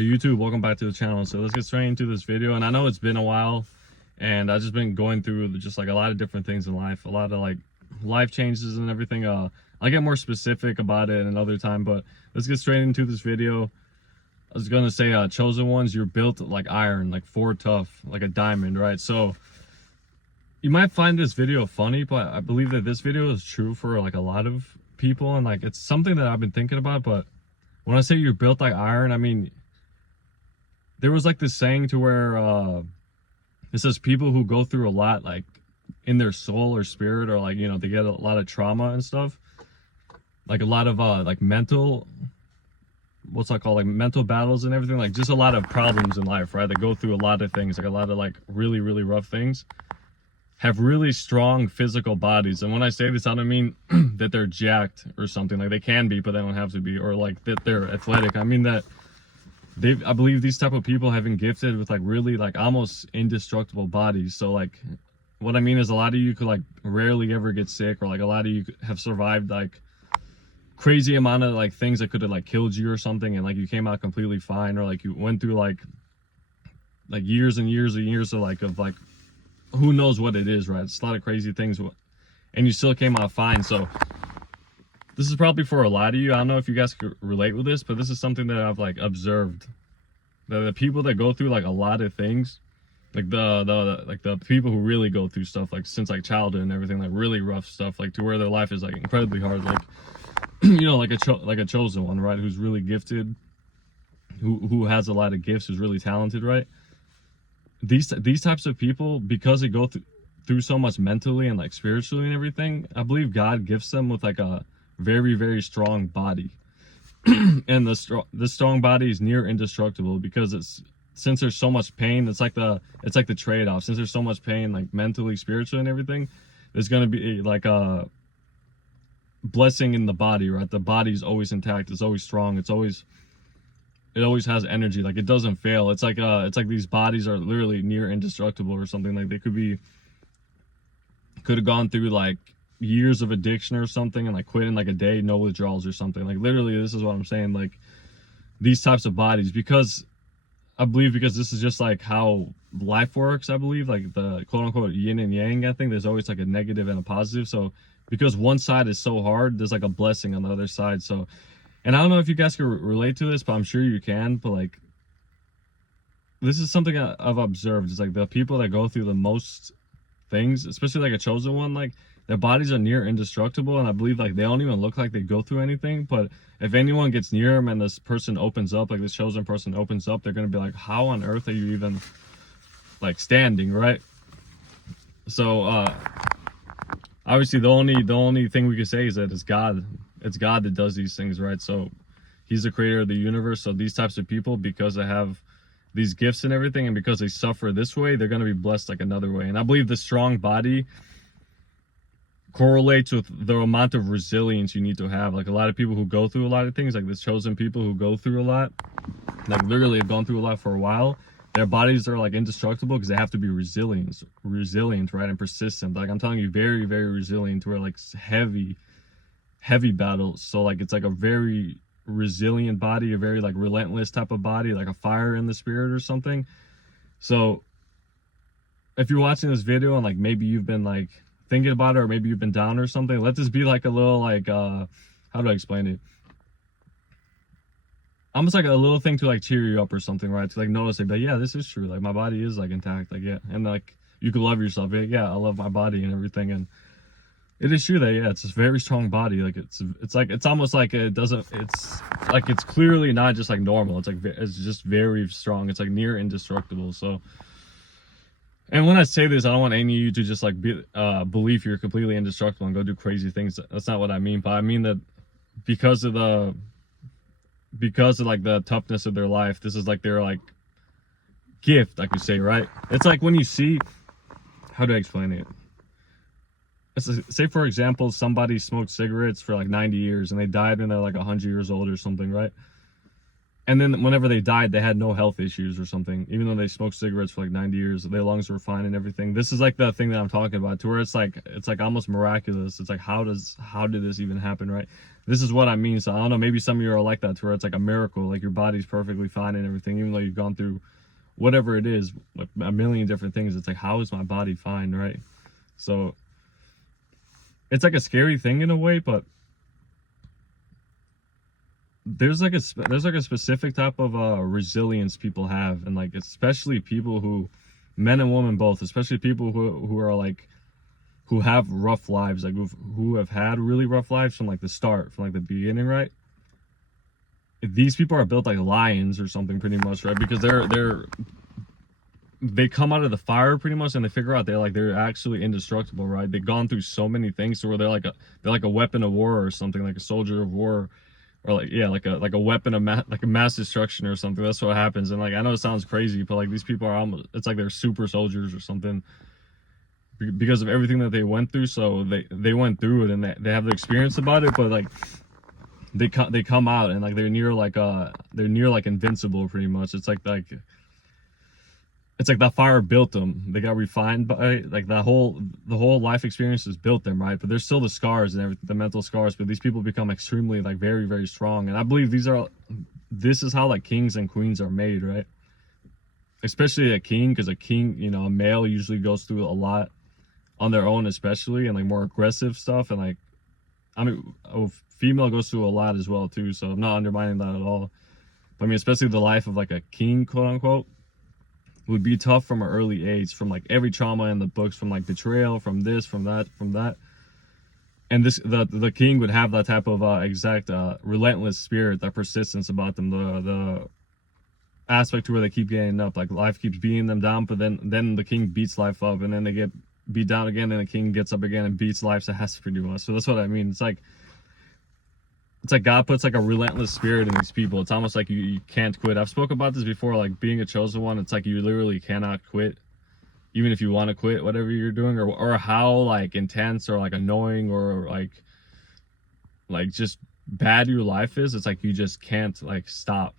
YouTube, welcome back to the channel. So let's get straight into this video. And I know it's been a while, and I've just been going through just like a lot of different things in life, a lot of like life changes and everything. I'll get more specific about it another time, but let's get straight into this video. I was gonna say, chosen ones, you're built like iron, like tough, like a diamond, right? So you might find this video funny, but I believe that this video is true for like a lot of people, and like it's something that I've been thinking about. But when I say you're built like iron, I mean, there was like this saying to where it says people who go through a lot, like in their soul or spirit, or like, you know, they get a lot of trauma and stuff, like a lot of like mental, what's that called, like mental battles and everything, like just a lot of problems in life, right? They go through a lot of things, like a lot of like really rough things, have really strong physical bodies. And when I say this, I don't mean that they're jacked or something, like they can be but they don't have to be, or like that they're athletic. I mean that I believe these type of people have been gifted with like really like almost indestructible bodies. So like what I mean is, a lot of you could like rarely ever get sick, or like a lot of you have survived like crazy amount of like things that could have like killed you or something, and like you came out completely fine, or like you went through like years and years and years of like who knows what it is, right? It's a lot of crazy things, and you still came out fine. So this is probably for a lot of you. I don't know if you guys could relate with this, but this is something that I've like observed, that the people that go through like a lot of things, like the people who really go through stuff like since like childhood and everything, like really rough stuff, like to where their life is like incredibly hard, like you know, like a chosen one, right? Who's really gifted, who has a lot of gifts, who's really talented, right? These types of people, because they go through so much mentally and like spiritually and everything, I believe God gifts them with like a very strong body. And the strong body is near indestructible, because since there's so much pain, it's like the trade-off. Since there's so much pain, like mentally, spiritually and everything, there's going to be like a blessing in the body, right? The body's always intact, it's always strong, it always has energy, like it doesn't fail. It's like these bodies are literally near indestructible or something. Like they could have gone through like years of addiction or something and like quit in like a day, no withdrawals or something. Like literally, this is what I'm saying, like these types of bodies, because I believe, because this is just like how life works, I believe, like the quote-unquote yin and yang. I think there's always like a negative and a positive. So because one side is so hard, there's like a blessing on the other side. So, and I don't know if you guys can relate to this, but I'm sure you can. But like, this is something I've observed. It's like the people that go through the most things, especially like a chosen one, like their bodies are near indestructible, and I believe like they don't even look like they go through anything. But if anyone gets near them and this person opens up, like this chosen person opens up, they're gonna be like, how on earth are you even like standing, right? So obviously the only thing we can say is that it's God that does these things, right? So he's the creator of the universe. So these types of people, because they have these gifts and everything, and because they suffer this way, they're going to be blessed like another way. And I believe the strong body correlates with the amount of resilience you need to have. Like a lot of people who go through a lot of things, like this chosen people who go through a lot, like literally have gone through a lot for a while, their bodies are like indestructible because they have to be resilient, right? And persistent. Like I'm telling you, very resilient, to where like heavy battles. So like it's like a very resilient body, a very like relentless type of body, like a fire in the spirit or something. So if you're watching this video and like maybe you've been like thinking about it, or maybe you've been down or something, let this be like a little like how do I explain it, almost like a little thing to like cheer you up or something, right? To like notice it, but yeah, this is true, like my body is like intact, like yeah, and like you could love yourself, yeah, I love my body and everything. And it is true that yeah, it's a very strong body. Like it's almost like it's like it's clearly not just like normal. It's like it's just very strong. It's like near indestructible. So, and when I say this, I don't want any of you to just like believe you're completely indestructible and go do crazy things. That's not what I mean. But I mean that because of like the toughness of their life, this is like their like gift, I could say, right? It's like when you see, how do I explain it? Say for example, somebody smoked cigarettes for like 90 years and they died when they're like 100 years old or something, right? And then whenever they died, they had no health issues or something, even though they smoked cigarettes for like 90 years. Their lungs were fine and everything. This is like the thing that I'm talking about, to where it's like almost miraculous. It's like, how did this even happen, right? This is what I mean. So I don't know, maybe some of you are like that, to where it's like a miracle, like your body's perfectly fine and everything, even though you've gone through whatever it is, like a million different things. It's like, how is my body fine, right? So it's like a scary thing in a way, but there's like a specific type of resilience people have, and like especially people who, men and women both, especially people who are like, who have rough lives, like who have had really rough lives from like the start, from like the beginning, right? These people are built like lions or something, pretty much, right? Because they come out of the fire pretty much, and they figure out they're actually indestructible, right? They've gone through so many things to where they're like a weapon of war or something, like a soldier of war, or like, yeah, like a weapon of like a mass destruction or something. That's what happens. And like, I know it sounds crazy, but like these people are almost, it's like they're super soldiers or something, because of everything that they went through. So they went through it, and they have the experience about it, but like they come out, and like they're near like invincible pretty much. It's like that fire built them. They got refined by, like, the whole life experiences built them, right? But there's still the scars and everything, the mental scars. But these people become extremely, like, very, very strong. And I believe this is how like kings and queens are made, right? Especially a king, because a king, you know, a male usually goes through a lot on their own, especially, and like more aggressive stuff. And like, I mean, a female goes through a lot as well too. So I'm not undermining that at all. But I mean, especially the life of like a king, quote unquote, would be tough from an early age, from like every trauma in the books, from like betrayal, from this, from that. And the king would have that type of exact relentless spirit, that persistence about them, the aspect to where they keep getting up, like life keeps beating them down, but then the king beats life up, and then they get beat down again, and the king gets up again and beats life's ass pretty much. So that's what I mean. It's like God puts like a relentless spirit in these people. It's almost like you can't quit. I've spoke about this before, like being a chosen one. It's like you literally cannot quit, even if you want to quit whatever you're doing, or how like intense or like annoying or like just bad your life is. It's like you just can't like stop.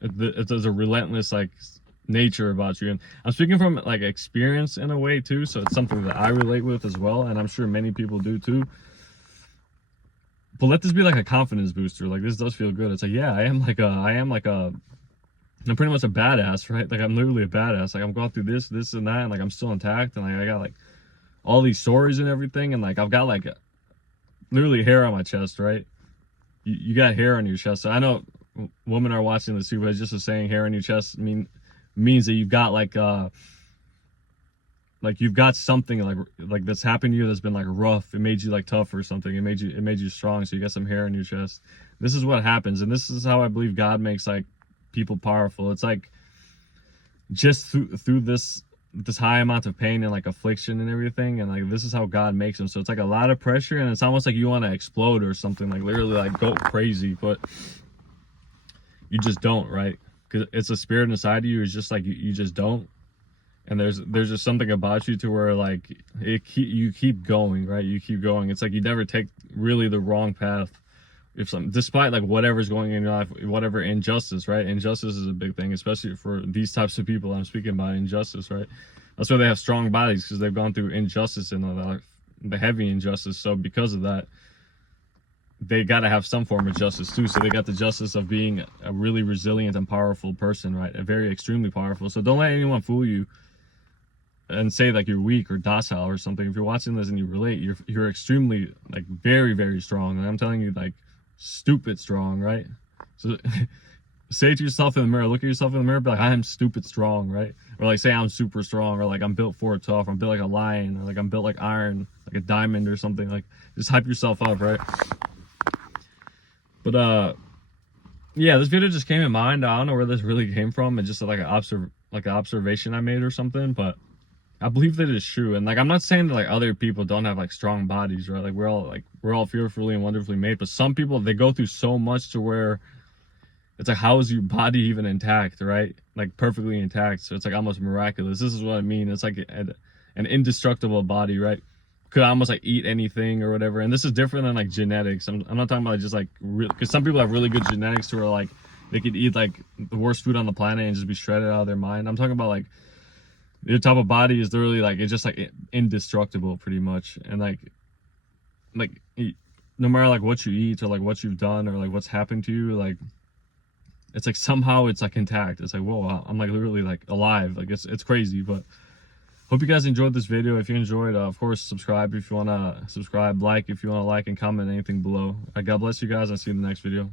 There's a relentless like nature about you, and I'm speaking from like experience in a way too. So it's something that I relate with as well, and I'm sure many people do too. But let this be like a confidence booster. Like, this does feel good. It's like, yeah, I'm pretty much a badass, right? Like, I'm literally a badass. Like, I'm going through this and that, and like I'm still intact, and like I got like all these stories and everything, and like I've got like literally hair on my chest, right? You got hair on your chest. So I know women are watching this too, but it's just a saying, hair on your chest means that you've got like you've got something like that's happened to you that's been like rough. It made you like tough or something. It made you strong. So you got some hair in your chest. This is what happens, and this is how I believe God makes like people powerful. It's like just through this high amount of pain and like affliction and everything, and like this is how God makes them. So it's like a lot of pressure, and it's almost like you want to explode or something, like literally like go crazy, but you just don't, right? Because it's a spirit inside of you. It's just like you just don't. And there's just something about you to where like you keep going, right? You keep going. It's like you never take really the wrong path. Despite like whatever's going in your life, whatever injustice, right? Injustice is a big thing, especially for these types of people I'm speaking about. Injustice, right? That's why they have strong bodies, because they've gone through injustice in their life, the heavy injustice. So because of that, they got to have some form of justice too. So they got the justice of being a really resilient and powerful person, right? A very extremely powerful. So don't let anyone fool you and say like you're weak or docile or something. If you're watching this and you relate, you're extremely like very, very strong. And I'm telling you, like, stupid strong, right? So say it to yourself in the mirror, look at yourself in the mirror, be like, I am stupid strong, right? Or like say I'm super strong, or like I'm built for it tough, I'm built like a lion, or like I'm built like iron, like a diamond or something. Like, just hype yourself up, right? But yeah, this video just came in mind. I don't know where this really came from. It's just like an observation I made or something, but I believe that it's true. And like, I'm not saying that like other people don't have like strong bodies, right? Like we're all fearfully and wonderfully made, but some people, they go through so much to where it's like, how is your body even intact, right? Like perfectly intact. So it's like almost miraculous. This is what I mean. It's like an indestructible body, right? Could almost like eat anything or whatever. And this is different than like genetics. I'm not talking about just like because some people have really good genetics to where like they could eat like the worst food on the planet and just be shredded out of their mind. I'm talking about like your type of body is literally like, it's just like indestructible pretty much. And like no matter like what you eat or like what you've done or like what's happened to you, like it's like somehow it's like intact. It's like, whoa, I'm like literally like alive. Like it's crazy. But hope you guys enjoyed this video. If you enjoyed, of course, subscribe if you want to subscribe, like if you want to like, and comment anything below. God bless you guys. I'll see you in the next video.